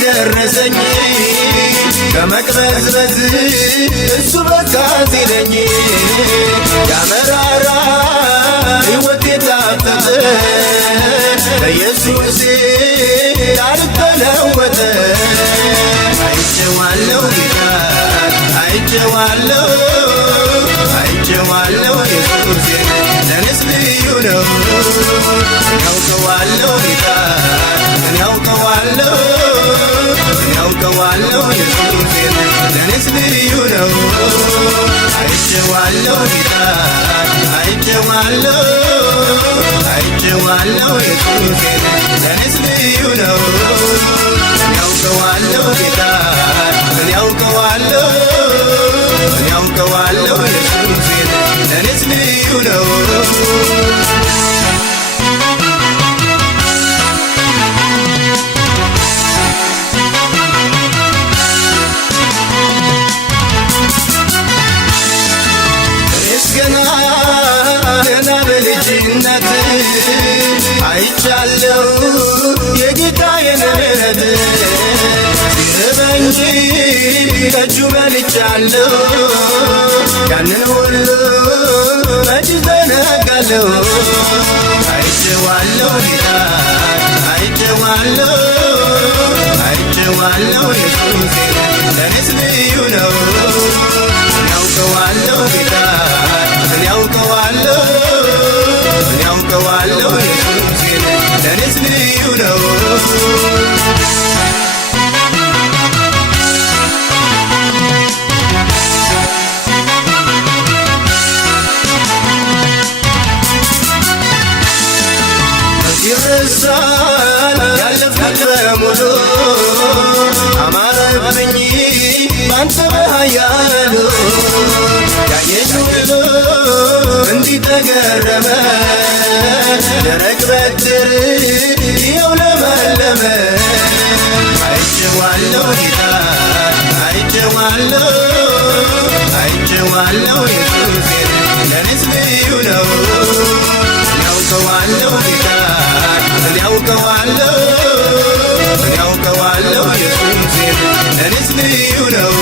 ደረሰኝ ከመቅበዝበዝ እሱ በቃ ሲለኝ ያመራራ ሕይወቴ ታፈተ በኢየሱስ ያልተለወጠ አይቼዋለሁ ጌታ አይቼዋለሁ አይቼዋለሁ ኢየሱሴን ለኔስ ልዩ ነው ያውቀዋለሁ ጌታ ያውቀዋለሁ ያውቀዋለሁ ኢየሱሴን ለኔስ ልዩ ነው አይቼዋለሁ ጌታ አይቼዋለሁ አይቼዋለሁ ኢየሱሴን ለኔስ ልዩ ነው ያውቀዋለሁ ጌታ ያውቀዋለሁ ያውቀዋለሁ ኢየሱሴን ለኔስ ልዩ ነው ገና በልጅነት አይቻለሁ የጌታዬን ምሕረት ሲርበኝ ከእጁ በልቻለሁ ያንን ሁሉ መች ዘነጋለሁ አይቼዋለሁ ጌታ አይቼዋለሁ አይቼዋለሁ ኢየሱሴን ለኔስ ልዩ ነው ያውቀዋለሁ ጌታ ያውቀዋለሁ ያውቀዋለሁ ኢየሱሴን ለኔስ ልዩ ነው ይረሳል ያለፍኩት በሙሉ አማረብኝ ባንተ በኃያሉ ያየሽ ሁሉ እንዲህ ተገረመ ደረቅ በትር ይኸው ለመለመ አይቼዋለሁ ጌታ አይቼዋለሁ አይቼዋለሁ ኢየሱሴን ለኔስ ልዩ ነው ያውቀዋለሁ ጌታ ያውቀዋለሁ ያውቀዋለሁ ኢየሱሴን ለኔስ ልዩ ነው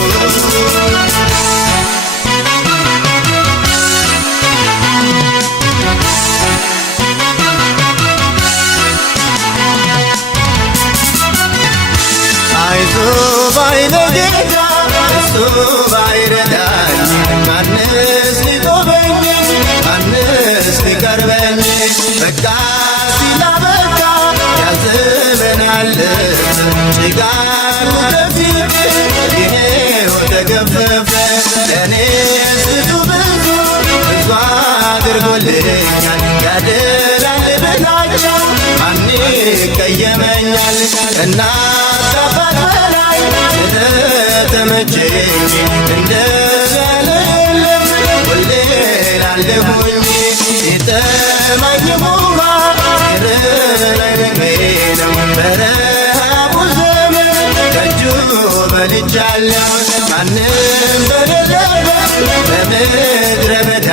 አይዞህ ባይለኝ ጌታ እሱ ባይረዳኝ ማንስ ሊቆመኝ ማንስ ሊቀርበኝ በቃ ሲላበቃ ያዘበናለት ጭጋጉ ከፊት ይሄው ተገፈፈ ለኔ ስጡ ብዙ ብዙ አድርጎልኛል ያደላል በላቸው ማን ይቀየመኛል እናት አባት በላይ ስለተመቸኝ እንደዘለለም ሁሌ ላለሁኝ ሲጠማኝ ውሃ ይርበኝ ምግቤ ነው በረሃቡ ዘመን ከእጁ በልቻለሁ ማንም በሌለበት በምድረ በዳ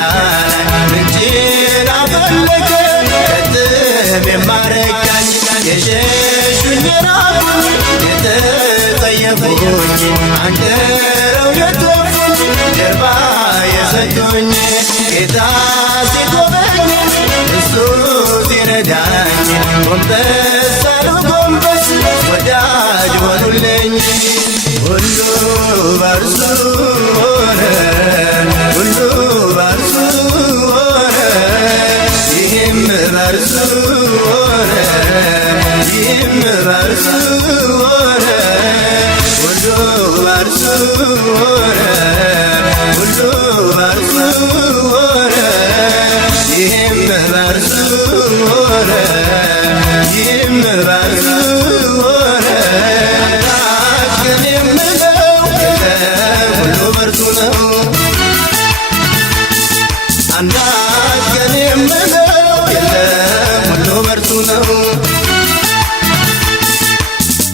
ላይ ምንጭን አፈለቀ ከጥም የማረካኝ የሸሹኝ የራቁኝ የተጸየፉኝ አንቅረው የተፉኝ ጀርባ የሰጡኝ ጌታ ሲጎበኝ እሱ ሲረዳኝ ጎንበስ አሉ ጎንበስ ወዳጅ ሆኑልኝ ሁሉ በእርሱ ሆነ ሁሉ በእርሱ ሆነ ይህም በእርሱ ሆነ ይህም በእርሱ ሆነ ሁሉ በእርሱ ሆነ ሁሉ በእርሱ ሆነ ይህም በእርሱ ሆነ ይህም በእርሱ ሆነ ግን የምለው ሁሉ በእርሱ ነው አንዳች ግን የምለው ሁሉ በእርሱ ነው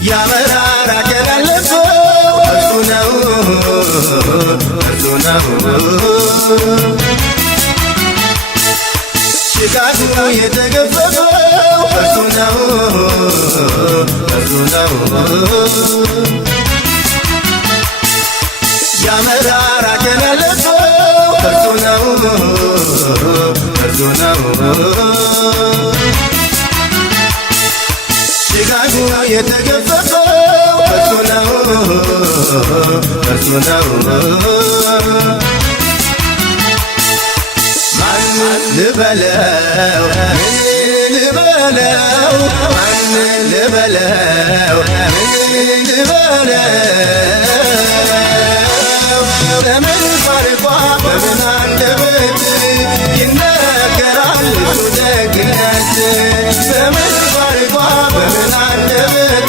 ያመራራ ገር አለፈው እርሱ ነው እርሱ ነው ጭጋጉ የተገፈፈው እርሱ ነው እርሱ ነው ነው ያመራራ ቀን ያለፈው እርሱ ነው እርሱ ነው ጭጋጉ የተገፈፈው እርሱ ነው እርሱ ነው ማን ልበለው ልበለው ማን ልበለው ልበለው በምን ቋንቋ በምን አንደበት ይነገራል እሱ ደግነት በምን ቋንቋ በምን አንደበት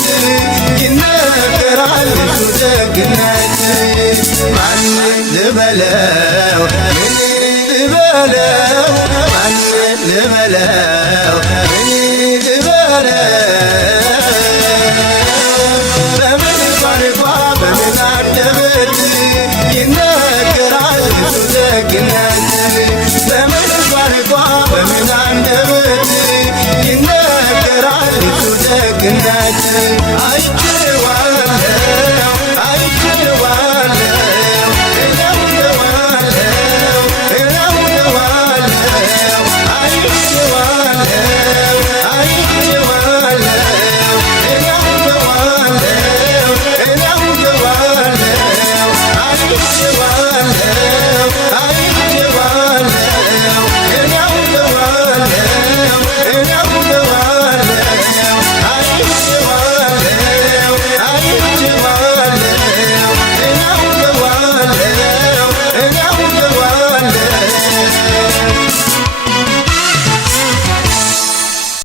ይነገራል እሱ ደግነት ማን ልበለው ልበለው ማን ልበለው በምን ቋንቋ በምን አንደበት ይነገራል እሱ ደግነት በምን ቋንቋ በምን አንደበት ይነገራል እሱ ደግነት